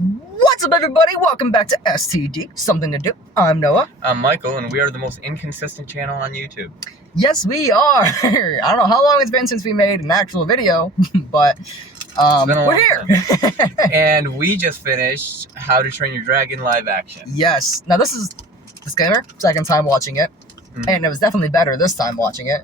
What's up, everybody? Welcome back to STD, Something to Do. I'm Noah. I'm Michael, and we are the most inconsistent channel on YouTube. Yes, we are. I don't know how long it's been since we made an actual video, but we're here. And we just finished How to Train Your Dragon live action. Yes. Now, this is, disclaimer, second time watching it, and it was definitely better this time watching it.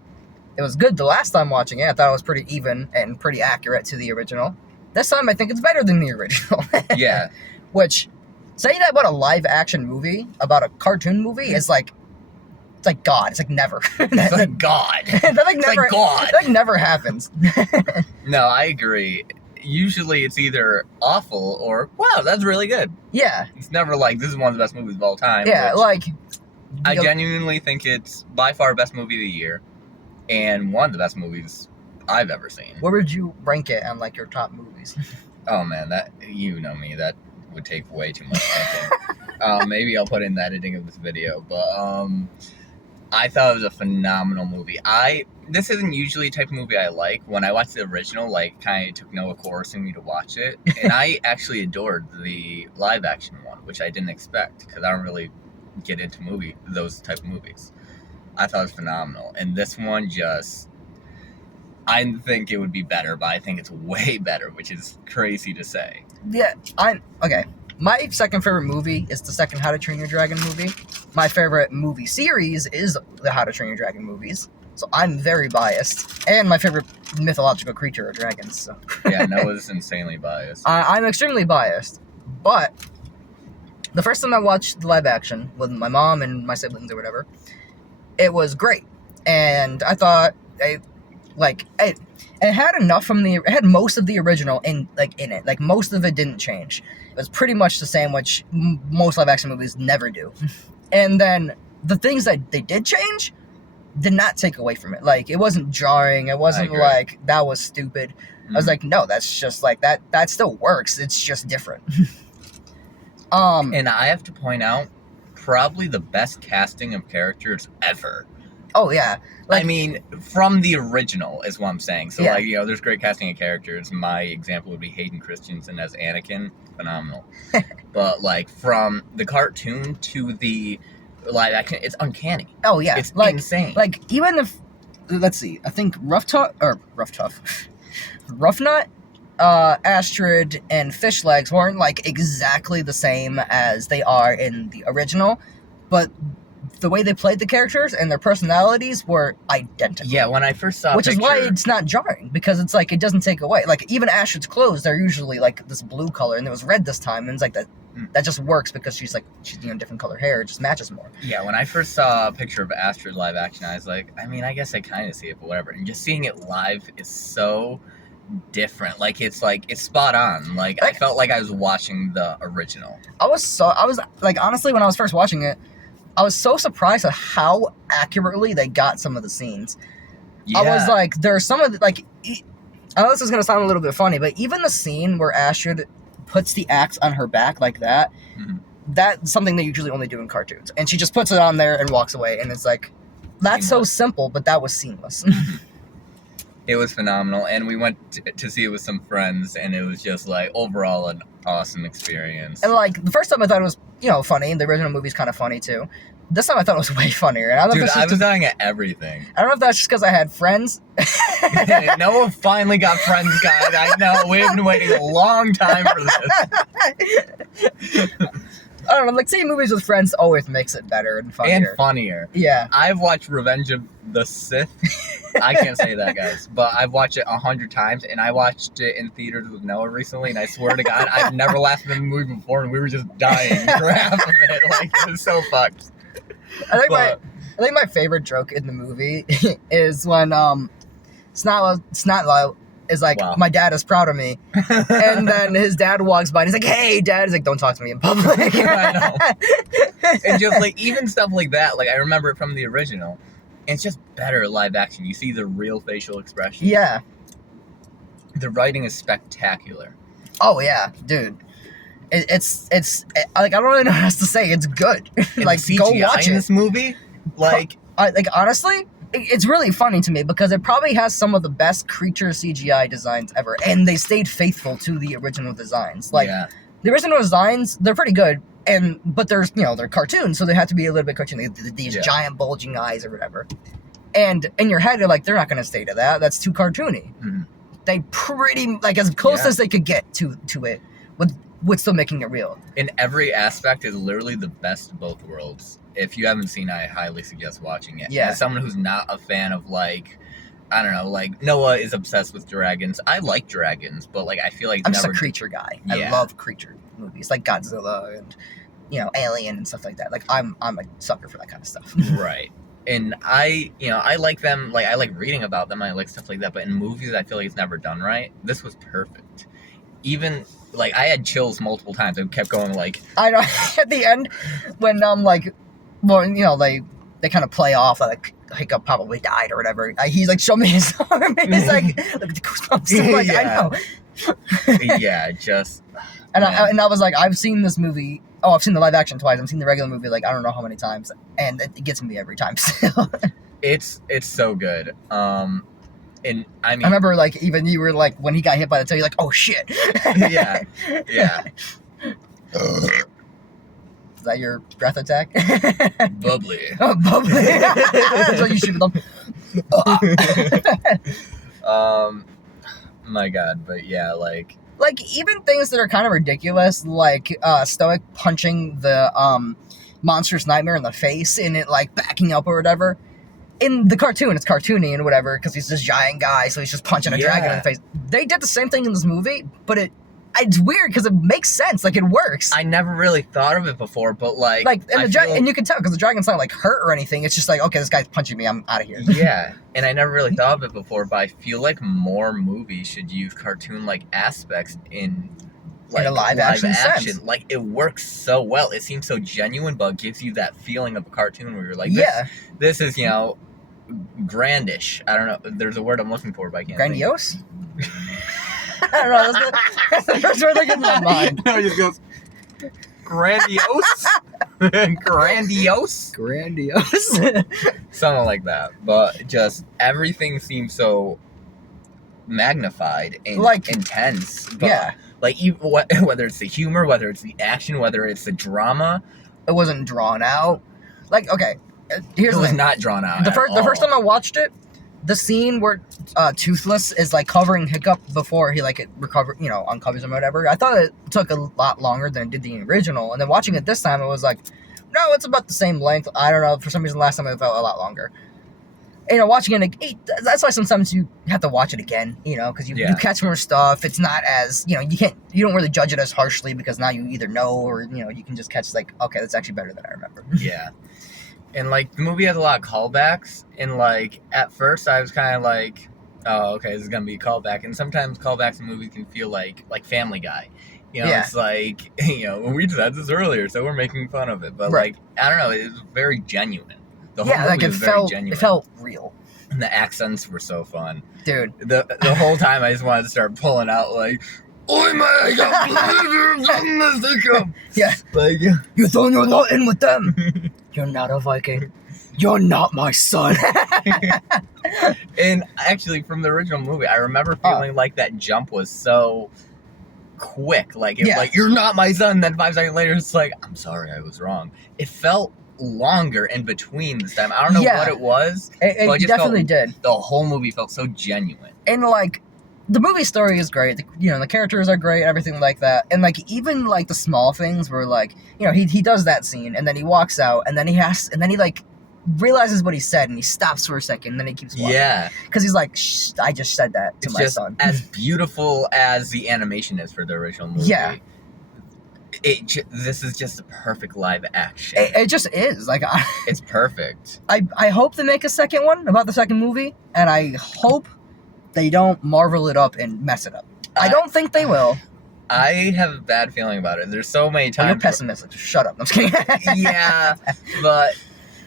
It was good the last time watching it. I thought it was pretty even and pretty accurate to the original. This time, I think it's better than the original. Yeah. Which, saying that about a live-action movie, about a cartoon movie, is like, it's like God. It's like never. It's like God. That like It's never, like God. That like never happens. No, I agree. Usually it's either awful or, wow, that's really good. Yeah. It's never like, this is one of the best movies of all time. Yeah, like... I genuinely think it's by far best movie of the year, and one of the best movies I've ever seen. Where would you rank it on, like, your top movies? Oh, man, that, you know me, that would take way too much thinking. Maybe I'll put in the editing of this video, but I thought it was a phenomenal movie. This isn't usually the type of movie I like. When I watched the original, like, kind of took Noah coercing me to watch it, and I actually adored the live action one, which I didn't expect, because I don't really get into those type of movies. I thought it was phenomenal, and this one just... I think it would be better, but I think it's way better, which is crazy to say. Yeah, okay. My second favorite movie is the second How to Train Your Dragon movie. My favorite movie series is the How to Train Your Dragon movies. So I'm very biased. And my favorite mythological creature are dragons. So. Yeah, Noah's insanely biased. I'm extremely biased. But the first time I watched the live action with my mom and my siblings or whatever, it was great. And I thought... it had enough from it had most of the original in it. Like, most of it didn't change. It was pretty much the same, which most live-action movies never do. And then, the things that they did change did not take away from it. Like, it wasn't jarring, it wasn't like, that was stupid. I was like, no, that's just like, that still works, it's just different. And I have to point out, probably the best casting of characters ever. Oh, yeah. Like, I mean, from the original is what I'm saying. So, yeah. like, you know, there's great casting of characters. My example would be Hayden Christensen as Anakin. Phenomenal. But, like, from the cartoon to the live action, it's uncanny. Oh, yeah. It's insane. Like, even if, let's see, I think Rough Nut, Astrid, and Fishlegs weren't, like, exactly the same as they are in the original, but the way they played the characters and their personalities were identical. Yeah, when I first saw Which is why it's not jarring, because it's like, it doesn't take away. Like, even Astrid's clothes, they're usually, like, this blue color, and it was red this time, and it's like, that just works because she's, you know, different color hair, it just matches more. Yeah, when I first saw a picture of Astrid live action, I was like, I mean, I guess I kind of see it, but whatever. And just seeing it live is so different. Like, it's spot on. Like, I felt like I was watching the original. I was, like, honestly, when I was first watching it, I was so surprised at how accurately they got some of the scenes. Yeah. I was like, there's some of the, like, I know this is going to sound a little bit funny, but even the scene where Astrid puts the axe on her back like that, that's something they usually only do in cartoons. And she just puts it on there and walks away, and it's like, that's so simple, but that was seamless. It was phenomenal, and we went to see it with some friends, and it was just, like, overall an awesome experience. And, like, the first time I thought it was, you know, funny. The original movie's kind of funny, too. This time I thought it was way funnier. And I was dying at everything. I don't know if that's just because I had friends. Noah finally got friends, guys. I know, we've been waiting a long time for this. I don't know, like, seeing movies with friends always makes it better and funnier. Yeah. I've watched Revenge of the Sith. I can't say that, guys. But I've watched it 100 times, and I watched it in theaters with Noah recently, and I swear to God, I've never laughed in a movie before, and we were just dying for half of it. Like, it was so fucked. I think my favorite joke in the movie is when Snotlow is like, wow, my dad is proud of me. And then his dad walks by and he's like, hey, Dad. He's like, don't talk to me in public. I know. And just, like, even stuff like that, like, I remember it from the original. And it's just better live action. You see the real facial expression. Yeah. The writing is spectacular. Oh, yeah, dude. It's like, I don't really know what else to say. It's good. Like, go watch it. In this movie, like honestly, it's really funny to me because it probably has some of the best creature CGI designs ever, and they stayed faithful to the original designs. Like, The original designs, they're pretty good, but there's, they're cartoons, so they have to be a little bit cartoony. These giant bulging eyes or whatever. And in your head, you're like, they're not going to stay to that. That's too cartoony. Mm-hmm. They pretty, like, as close as they could get to it, with still making it real. In every aspect, is literally the best of both worlds. If you haven't seen it, I highly suggest watching it. Yeah. As someone who's not a fan of, like, I don't know, like, Noah is obsessed with dragons. I like dragons, but, like, I feel like I'm just a creature guy. Yeah. I love creature movies, like Godzilla and, Alien and stuff like that. Like, I'm a sucker for that kind of stuff. Right. And I like them, like, I like reading about them, I like stuff like that, but in movies, I feel like it's never done right. This was perfect. Even, like, I had chills multiple times. I kept going, like... I know, at the end, when, they kind of play off, like, Hiccup probably died or whatever. He's like, show me his arm, and he's like, look at the goosebumps. I'm like, I know. Yeah, just... And I was like, I've seen this movie. Oh, I've seen the live action twice. I've seen the regular movie, like, I don't know how many times, and it gets me every time still. It's so good. And I mean, I remember, like, even you were like, when he got hit by the tail, you're like, oh shit. yeah. Is that your breath attack? Bubbly. Oh, bubbly. That's what you shoot with them. My God, but yeah, like even things that are kind of ridiculous, like Stoic punching the monstrous nightmare in the face and it like backing up or whatever. In the cartoon, it's cartoony and whatever because he's this giant guy, so he's just punching a dragon in the face. They did the same thing in this movie, but it's weird because it makes sense, like it works. I never really thought of it before, but and you can tell because the dragon's not like hurt or anything. It's just like, okay, this guy's punching me, I'm out of here. Yeah, and I never really thought of it before, but I feel like more movies should use cartoon-like aspects in a live action sense. Like, it works so well. It seems so genuine, but gives you that feeling of a cartoon where you're like, this is, grandish. I don't know. There's a word I'm looking for, but I can't Grandiose? Think. I don't know. That's the first word that comes to my mind. No, he just goes, grandiose? Grandiose? Grandiose. Something like that. But just everything seems so magnified and intense. But yeah. Like, whether it's the humor, whether it's the action, whether it's the drama. It wasn't drawn out. Like, okay, here's the thing. It was not drawn out the first time I watched it, the scene where Toothless is like covering Hiccup before he like uncovers him or whatever. I thought it took a lot longer than it did the original, and then watching it this time, it was like, no, it's about the same length. I don't know. For some reason, last time it felt a lot longer. And, watching it, that's why sometimes you have to watch it again, because you catch more stuff. It's not as, you don't really judge it as harshly because now you either know or, you can just catch like, okay, that's actually better than I remember. Yeah. And, like, the movie has a lot of callbacks. And, like, at first I was kind of like, oh, okay, this is going to be a callback. And sometimes callbacks in movies can feel like Family Guy. It's like, we said this earlier, so we're making fun of it. But, like, I don't know, it was very genuine. The whole movie was very genuine. It felt real. And the accents were so fun. Dude. The whole time I just wanted to start pulling out, like, oi, man, I can't believe you've done this, Hiccup. Yeah. Like, you thrown your lot in with them. You're not a Viking. You're not my son. And actually, from the original movie, I remember feeling like that jump was so quick. Like, you're not my son. Then 5 seconds later, it's like, I'm sorry, I was wrong. It felt longer in between this time. I don't know what it was. It definitely did. The whole movie felt so genuine. And, like, the movie story is great. The characters are great, everything like that. And, like, even, like, the small things were, like, he does that scene, and then he walks out, and then he like, realizes what he said, and he stops for a second, and then he keeps walking. Yeah. Because he's like, shh, I just said that to my son. As beautiful as the animation is for the original movie. Yeah. This is just a perfect live action. It just is. Like, it's perfect. I hope they make a second one about the second movie, and I hope they don't Marvel it up and mess it up. I don't think they will. I have a bad feeling about it. There's so many times. You're pessimistic. Shut up. I'm just kidding. Yeah, but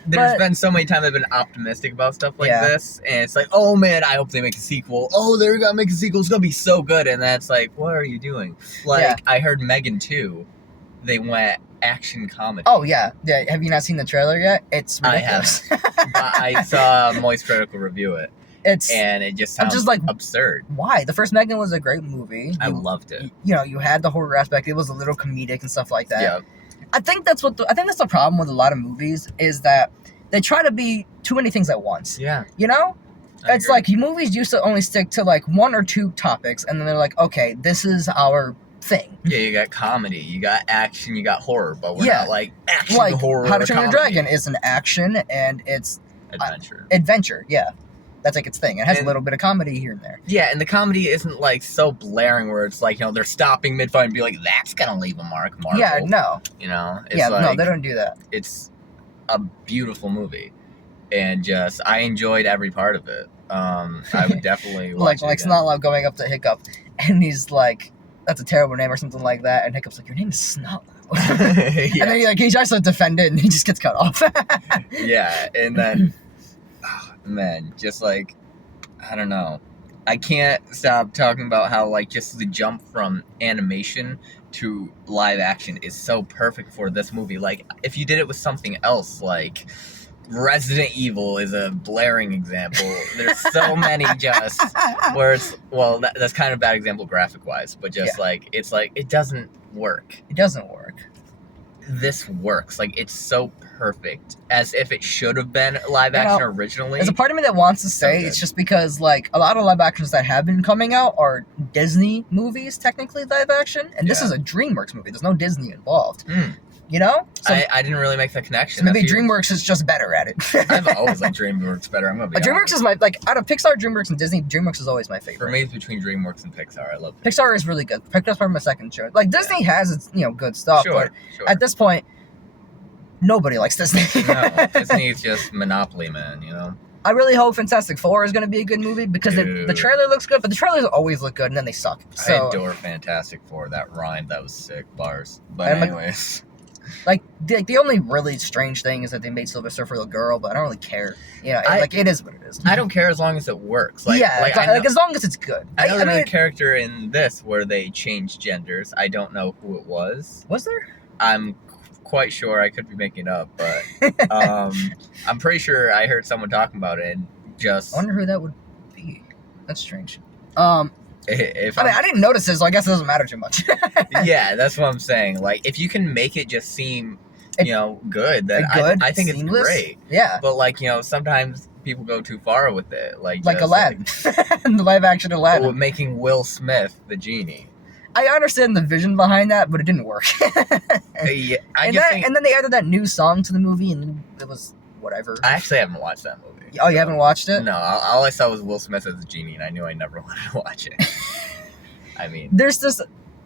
there's been so many times I've been optimistic about stuff like this, and it's like, oh man, I hope they make a sequel. Oh, they're gonna make a sequel. It's gonna be so good, and that's like, what are you doing? Like, I heard Megan 2. They went action comedy. Oh, yeah. Have you not seen the trailer yet? It's ridiculous. I haven't. I saw Moist Critical review it. and it just I'm sounds just like, absurd. why? The first Megan was a great movie. I loved it. You know, you had the horror aspect. It was a little comedic and stuff like that. Yeah. I think that's the problem with a lot of movies is that they try to be too many things at once. Yeah. You know? I It's agree. like movies used to only stick to like one or two topics, and then they're like, okay, this is our thing. Yeah, you got comedy, you got action, you got horror, but we're Yeah. not like action, Like horror, How to Train Your comedy. Dragon is an action and it's Adventure. adventure. Yeah, that's like its thing. It has a And- little bit of comedy here and there. Yeah, and the comedy isn't like so blaring where it's like, you know, they're stopping mid-fight and be like, that's gonna leave a mark, Marvel. Yeah, no, You know? It's yeah, like, no, they don't do that. it's a beautiful movie. And just, I enjoyed every part of it. I would definitely watch Like it again. Snotlove going up to Hiccup, and he's like, "That's a terrible name" or something like that, and Hiccup's like, "Your name is Snotlove." Yeah. And then he tries to defend it, and he just gets cut off. Yeah, and then, oh, man, just like, I don't know. I can't stop talking about how, like, just the jump from animation to live action is so perfect for this movie. Like, if you did it with something else, like, Resident Evil is a blaring example. There's so many just where it's, well, that's kind of a bad example graphic-wise, but just, like, it's like, it doesn't work. It doesn't work. This works. Like, it's so perfect, as if it should have been live action originally. There's a part of me that wants to say good. it's just because like a lot of live actions that have been coming out are Disney movies, technically live action, and this Yeah. is a DreamWorks movie. There's no Disney involved. Mm. You know, so I didn't really make that connection. maybe That's weird. DreamWorks is just better at it. I've always liked DreamWorks better. I'm gonna be DreamWorks honest. is my out of Pixar, DreamWorks, and Disney. DreamWorks is always my favorite. For me, it's between DreamWorks and Pixar. I love Pixar is really good. Pixar's probably my second choice. Like Disney has its good stuff, Sure, but sure. at this point, nobody likes Disney. No, Disney is just monopoly, man. You know. I really hope Fantastic Four is going to be a good movie because the Dude. trailer looks good, but the trailers always look good and then they suck. I So adore Fantastic Four. That rhyme, that was sick. Bars. But And, like, anyways, like the only really strange thing is that they made Silver Surfer a girl, but I don't really care. You know, I- like it is what it is. I don't care as long as it works. Like, yeah, like, it's I know, like as long as it's good. I know I there's mean, a character in this where they changed genders. I don't know who it was. was there? I'm quite sure. I could be making it up, but I'm pretty sure I heard someone talking about it. And just I wonder who that would be. That's strange. if I mean, I'm- I didn't notice it, so I guess it doesn't matter too much. yeah, that's what I'm saying. Like, if you can make it just seem, It- good, then good, I think seamless. it's great. Yeah, But like, sometimes people go too far with it, like like just, Aladdin, the live action Aladdin. with making Will Smith the genie. I understand the vision behind that, but it didn't work. Yeah, I and, just think and then they added that new song to the movie, and it was whatever. I actually haven't watched that movie. Oh, you haven't watched it? No, all I saw was Will Smith as the genie, and I knew I never wanted to watch it. I mean, There's this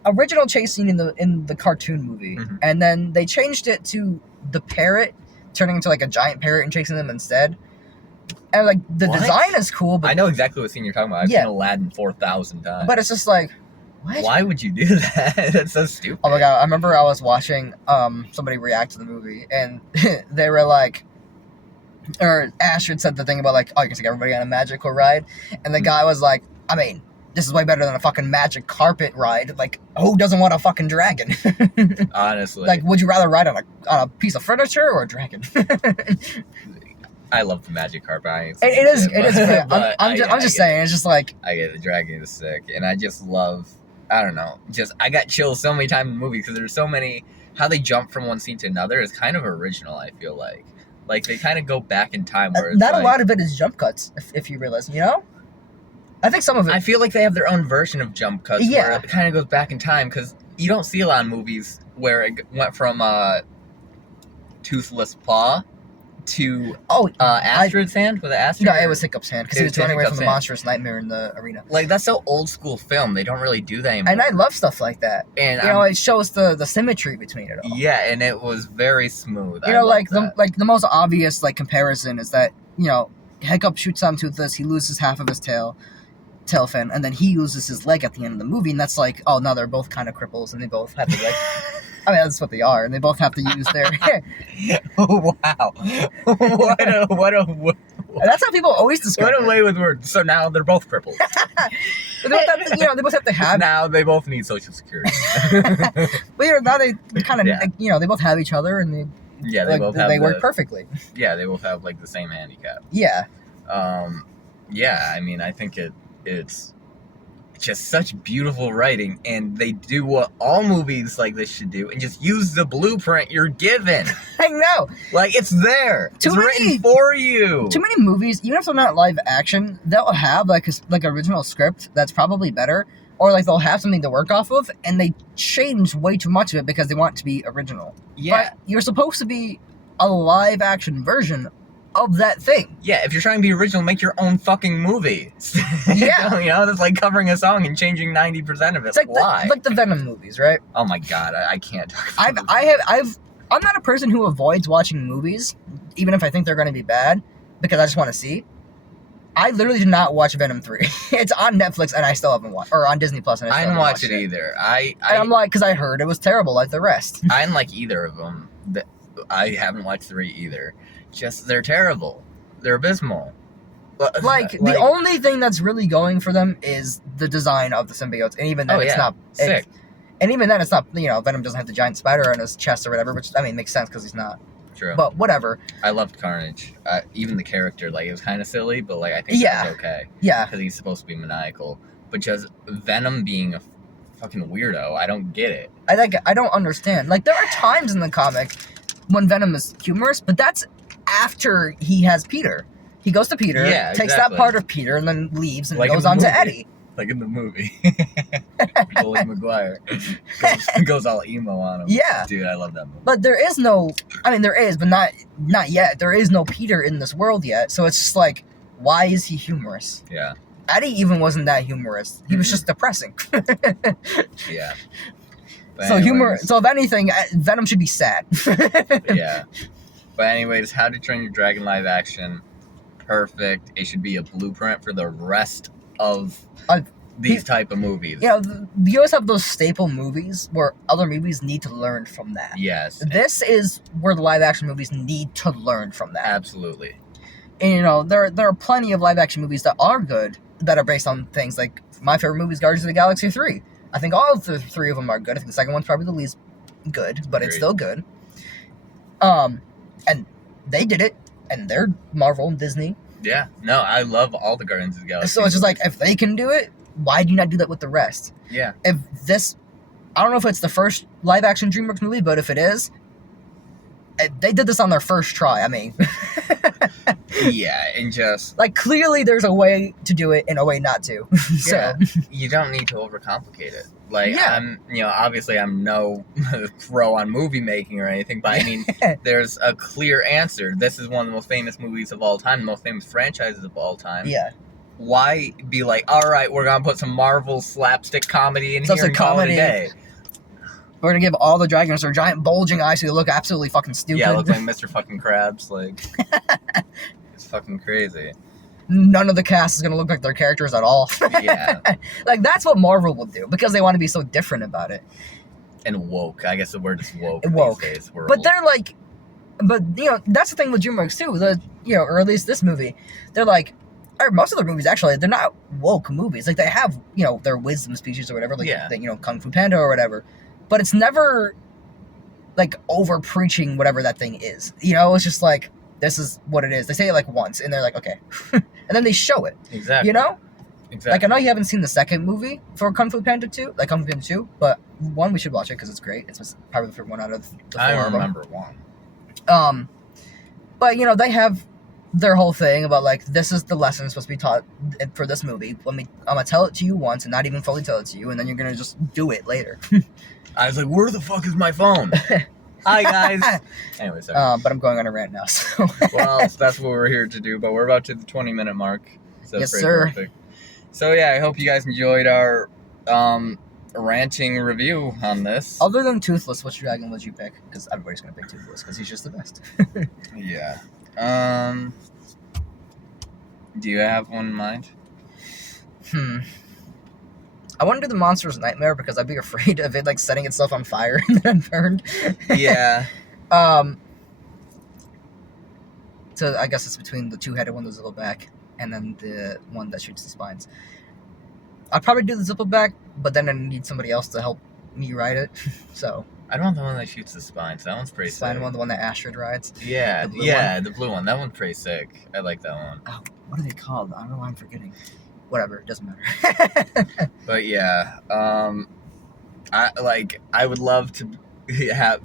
original chase scene in the cartoon movie, Mhm. and then they changed it to the parrot turning into like a giant parrot and chasing them instead. And like the What? design is cool, but I know exactly what scene you're talking about. I've Yeah. seen Aladdin 4,000 times. but it's just like what? Why would you do that? That's so stupid. Oh my god! I remember I was watching somebody react to the movie, and they were like, or Astrid said the thing about like, oh, you can take everybody on a magical ride, and the guy was like, I mean, this is way better than a fucking magic carpet ride. Like, who doesn't want a fucking dragon? Honestly, Like, would you rather ride on a piece of furniture or a dragon? I love the magic carpet. I ain't It seen is. shit, It is. but- Great. but I'm I just get saying. It's just like I get the dragon is sick, and I just love. I don't know. Just I got chills so many times in the movie because there's so many. How they jump from one scene to another is kind of original. I feel like they kind of go back in time. Where it's not like, a lot of it is jump cuts. If you realize, you know, I think some of it. I feel like they have their own version of jump cuts. Yeah. Where it kind of goes back in time because you don't see a lot of movies where it went from Toothless Paw to Astrid's hand with the Astrid. No, it was Hiccup's hand because he It was was running away from Hiccup's the hand. monstrous nightmare in the arena. Like that's so old school film. They don't really do that anymore. And I love stuff like that. And You know, it shows the symmetry between it all. yeah, and it was very smooth. You I know, loved like that. the most obvious comparison is that Hiccup shoots on Toothless, he loses half of his tail fin, and then he loses his leg at the end of the movie, and that's like, oh, now they're both kind of cripples, and they both have to I mean, that's what they are, and they both have to use their. Oh, wow. what a And that's how people always describe what a it. way with words. So now they're both crippled. They both have to, they both have to have. Now they both need Social Security. But now they kind of, Yeah. they both have each other, and they Yeah, they both have they work the- perfectly. Yeah, they both have like the same handicap. Yeah. Yeah, I mean, I think it's just such beautiful writing, and they do what all movies like this should do, and just use the blueprint you're given. I know. Like, it's there. It's written for you. Too many movies, even if they're not live action, they'll have like original script that's probably better, or like they'll have something to work off of, and they change way too much of it because they want it to be original. Yeah. But you're supposed to be a live action version of that thing. Yeah, if you're trying to be original, make your own fucking movie. Yeah. You know, that's like covering a song and changing 90% of it. It's like why? like the Venom movies, right? Oh my god, I can't talk about I'm not a person who avoids watching movies, even if I think they're going to be bad, because I just want to see. I literally did not watch Venom 3. It's on Netflix, and I still haven't watched, or on Disney Plus, and I I still didn't haven't watch it watched either. And I'm like, because I heard it was terrible, like the rest. I didn't like either of them. I haven't watched 3 either. Just, they're terrible. They're abysmal. Like, the only thing that's really going for them is the design of the symbiotes, and even then it's not sick. And even then it's not, you know, Venom doesn't have the giant spider on his chest or whatever, which, I mean, makes sense because he's not. True. But whatever. I loved Carnage. Even the character, like, it was kind of silly, but, like, I think it was okay. Yeah. Because he's supposed to be maniacal. But just Venom being a fucking weirdo, I don't get it. I don't understand. Like, there are times in the comic when Venom is humorous, but that's after he has Peter. He goes to Peter, takes that part of Peter, and then leaves and goes on to Eddie. Like in the movie. Jolie Maguire goes all emo on him. Yeah. Dude, I love that movie. But there is no... I mean, there is, but not yet. There is no Peter in this world yet. So it's just like, why is he humorous? Yeah. Eddie even wasn't that humorous. He was just depressing. Yeah. But so So if anything, Venom should be sad. Yeah. But anyways, How to Train Your Dragon live action, perfect. It should be a blueprint for the rest of these type of movies. You know, you always have those staple movies where other movies need to learn from that. Yes. This is where the live action movies need to learn from that. Absolutely. And you know, there are plenty of live action movies that are good, that are based on things like my favorite movie is Guardians of the Galaxy 3. I think all of the 3 of them are good. I think the second one's probably the least good, but it's still good. And they did it, and they're Marvel and Disney. Yeah. No, I love all the Guardians of the Galaxy. So it's just like, if they can do it, why do you not do that with the rest? Yeah. If this... I don't know if it's the first live-action DreamWorks movie, but if it is, they did this on their first try. I mean... Yeah, and just... Like, clearly there's a way to do it and a way not to. So yeah, you don't need to overcomplicate it. Like, Yeah. I'm, you know, obviously I'm no pro on movie making or anything, but I mean, there's a clear answer. This is one of the most famous movies of all time, the most famous franchises of all time. Yeah. Why be like, all right, we're gonna put some Marvel slapstick comedy in here and call it a day? We're gonna give all the dragons their giant bulging eyes so they look absolutely fucking stupid. Yeah, look like Mr. fucking Krabs. Like, it's fucking crazy. None of the cast is gonna look like their characters at all. Yeah. Like, that's what Marvel will do because they want to be so different about it. And woke. I guess the word is woke. Woke. These days. But they're like, but you know, that's the thing with DreamWorks too. Or at least this movie, they're like, or most of their movies actually, they're not woke movies. Like, they have, you know, their wisdom speeches or whatever, like you know, Kung Fu Panda or whatever. But it's never like over preaching whatever that thing is. You know, it's just like, this is what it is. They say it like once, and they're like, okay, and then they show it. Exactly. You know. Exactly. Like, I know you haven't seen the second movie for Kung Fu Panda 2, like Kung Fu Panda 2, but one, we should watch it because it's great. It's probably the favorite one out of the 4 I of them. remember one. But you know, they have their whole thing about like, this is the lesson supposed to be taught for this movie. I'm gonna tell it to you once and not even fully tell it to you, and then you're gonna just do it later. I was like, where the fuck is my phone? Hi, guys. Anyway, sorry. But I'm going on a rant now, so. Well, that's what we're here to do, but we're about to the 20-minute mark. So Yes, that's sir. perfect. So yeah, I hope you guys enjoyed our ranting review on this. Other than Toothless, which dragon would you pick? Because everybody's gonna pick Toothless because he's just the best. Yeah. Do you have one in mind? I want to do the Monster's Nightmare because I'd be afraid of it like setting itself on fire and then burned. Yeah. So I guess it's between the 2-headed one, the Zippleback, and then the one that shoots the spines. I'd probably do the Zippleback, but then I need somebody else to help me ride it. So I don't want the one that shoots the spines. That one's pretty Spine sick. one, the one that Astrid rides. Yeah, The blue the blue one. That one's pretty sick. I like that one. Oh, what are they called? I don't know why I'm forgetting. Whatever, it doesn't matter. But yeah, I would love to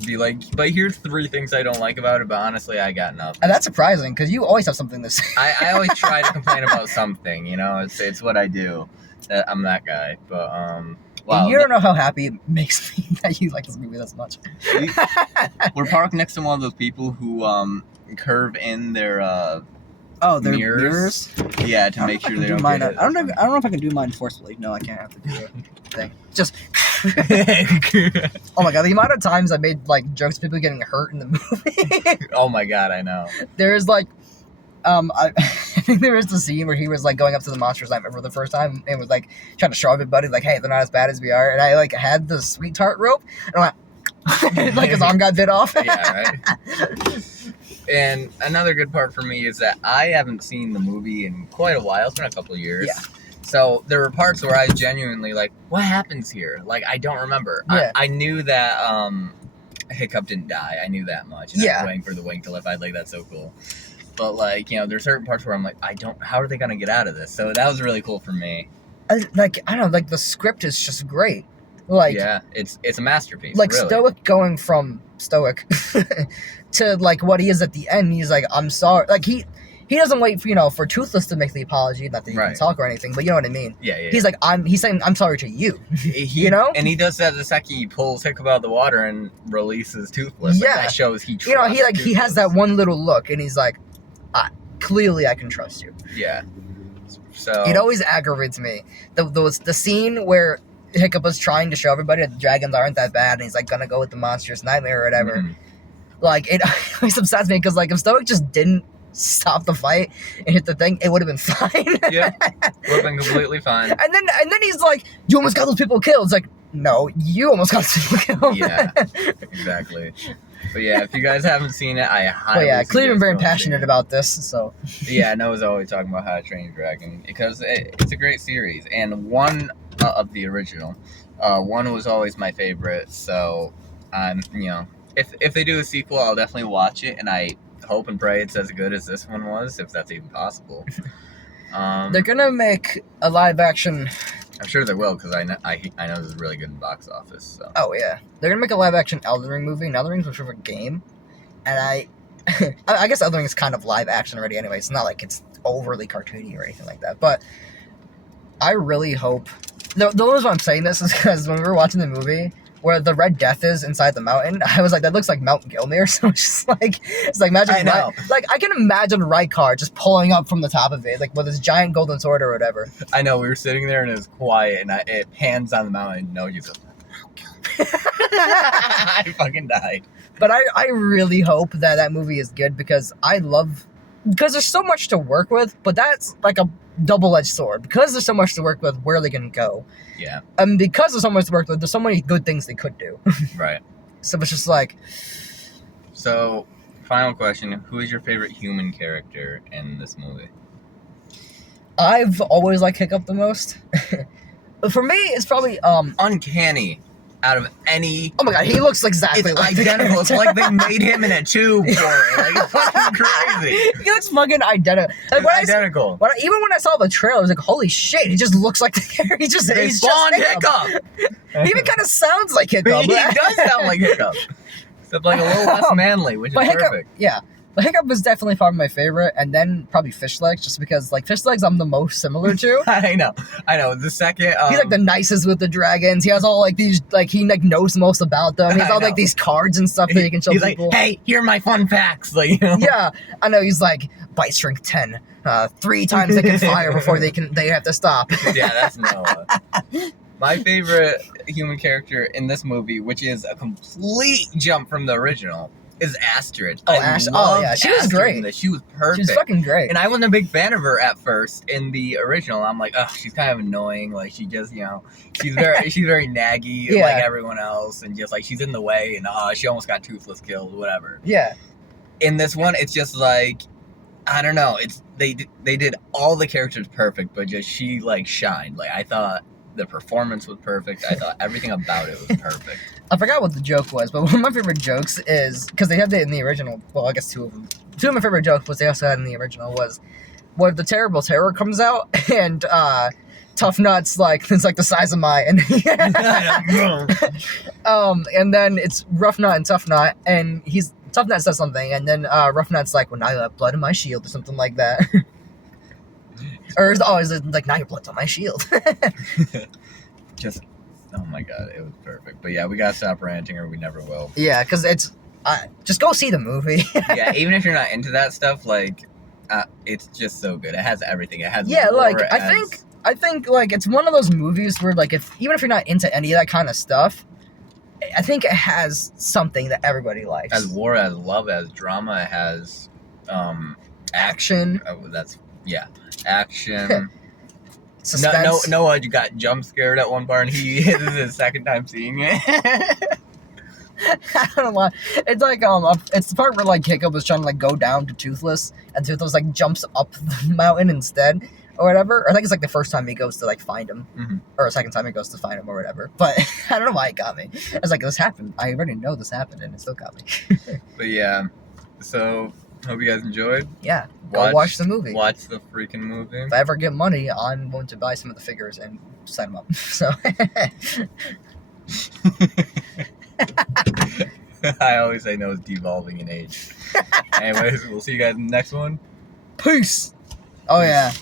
be like, but here's 3 things I don't like about it. But honestly, I got nothing. And that's surprising because you always have something to say. I always try to complain about something. You know, it's what I do. I'm that guy. But wow, You don't know how happy it makes me that you like this movie this much. we're parked next to one of those people who curve in their Oh, they're mirrors? mirrors. Yeah, to make sure they don't mine. get I don't know. I don't know if I can do mine forcefully. No, I can't have to do the thing. Just. it. Oh my god, the amount of times I made like jokes of people getting hurt in the movie. Oh my god, I know. There's like, I think there was the scene where he was like going up to the monsters nightmare for the first time and was like trying to show everybody like, hey, they're not as bad as we are. And I like had the sweet tart rope and I went, like his arm got bit off. Yeah, right. And another good part for me is that I haven't seen the movie in quite a while. It's been a couple of years. Yeah. So there were parts where I was genuinely like, what happens here? Like, I don't remember. Yeah. I knew that Hiccup didn't die. I knew that much. And I Yeah. was waiting for the wing to lift. I like, that's so cool. But like, you know, there's certain parts where I'm like, how are they going to get out of this? So that was really cool for me. I don't know, like the script is just great. Like, yeah, it's a masterpiece. like really. Stoic going from Stoic to like what he is at the end. He's like, I'm sorry. Like he doesn't wait for for Toothless to make the apology, not that he Right. can talk or anything, but you know what I mean. Yeah. He's like, he's saying I'm sorry to you. He, You know? and he does that the second he pulls Hiccup out of the water and releases Toothless. Like, Yeah. that shows he trusts He has that Toothless. one little look, and he's like, clearly I can trust you. Yeah. So It always aggravates me. The scene where Hiccup was trying to show everybody that the dragons aren't that bad, and he's like gonna go with the monstrous nightmare or whatever. Mhm. Like it always upsets me because like if Stoic just didn't stop the fight and hit the thing, it would have been fine. Yeah, would have been completely fine. And then he's like, "You almost got those people killed." It's like, no, you almost got those people killed. Yeah, exactly. But yeah, if you guys haven't seen it, I highly But yeah, clearly I'm very suggest going to see passionate it. about this, so Yeah, Noah's always talking about How to Train Your Dragon because it's a great series, and one of the original, one was always my favorite. So, if they do a sequel, I'll definitely watch it, and I hope and pray it's as good as this one was, if that's even possible. they're gonna make a live action. I'm sure they will because I know this is really good in box office. So. Oh yeah, they're gonna make a live action Elden Ring movie. And Elden Ring's a favorite game, and I guess Elden Ring is kind of live action already anyway. It's not like it's overly cartoony or anything like that. But I really hope. The reason why I'm saying this is because when we were watching the movie where the Red Death is inside the mountain, I was like, that looks like Mount Gilmere. So it's like imagine I know. I can imagine Rykar just pulling up from the top of it, like with his giant golden sword or whatever. I know, we were sitting there and it was quiet, and it pans on the mountain, and no, just I fucking died. But I really hope that movie is good because because there's so much to work with, but that's like a double-edged sword. Because there's so much to work with, where are they going to go? Yeah, And because there's so much to work with, there's so many good things they could do. right. So it's just like, So, final question: who is your favorite human character in this movie? I've always liked Hiccup the most. But for me, it's probably, Uncanny. Out of any, oh my god, he looks exactly it's like the identical. It's character. like they made him in a tube for it. Like, it's fucking crazy. He looks fucking identical. Like, It's identical. even when I saw the trailer, I was like, holy shit, he just looks like the character. They He's spawned just Hiccup. He even kind of sounds like Hiccup. He does sound like Hiccup, except like a little less manly, which is But Hiccup, perfect. yeah. But Hiccup is definitely probably my favorite, and then probably Fishlegs, just because like Fishlegs I'm the most similar to. I know. The second, He's like the nicest with the dragons. He has all like these, like he like knows most about them. He has I all know. like these cards and stuff that he can show he's people. like, hey, here are my fun facts. Like, you know. Yeah, I know. He's like bite strength 10. 3 times they can fire before they have to stop. Yeah, that's Noah. My favorite human character in this movie, which is a complete jump from the original, is Astrid. Oh, I oh, loved yeah, she was Astrid great. in this. She was perfect. She's fucking great. And I wasn't a big fan of her at first in the original. I'm like, oh, she's kind of annoying. Like, she just, she's very naggy Yeah. like everyone else, and just like she's in the way, and she almost got Toothless killed, whatever. Yeah. In this one, it's just like, I don't know. It's they did all the characters perfect, but just she like shined. Like, I thought The performance was perfect. I thought everything about it was perfect. I forgot what the joke was, but one of my favorite jokes is because they had it in the original. Well, I guess two of them. Two of my favorite jokes was they also had in the original was what if the terrible terror comes out and Tough Nut's like it's like the size of my and and then it's Rough Nut and Tough Nut and Tough Nut says something and then Rough Nut's like, well, now you have blood in my shield or something like that. Or is it like, now your blood's on my shield. Just, oh my god, it was perfect. But yeah, we gotta stop ranting or we never will. Yeah, because it's just go see the movie. Yeah, even if you're not into that stuff, like it's just so good. It has everything. It has like I think like it's one of those movies where like even if you're not into any of that kind of stuff, I think it has something that everybody likes. As war, as love, as drama, it has action. Oh, action. Suspense. No, you got jump scared at one part. And this is his second time seeing it. I don't know why. It's like it's the part where like Jacob was trying to like go down to Toothless, and Toothless like jumps up the mountain instead, or whatever. Or I think it's like the first time he goes to like find him, or the second time he goes to find him, or whatever. But I don't know why it got me. I was like, this happened. I already know this happened, and it still got me. But yeah, so hope you guys enjoyed. Yeah, go watch the movie. Watch the freaking movie. If I ever get money, I'm going to buy some of the figures and sign them up. So. I always say no is devolving in age. Anyways, we'll see you guys in the next one. Peace. Oh yeah.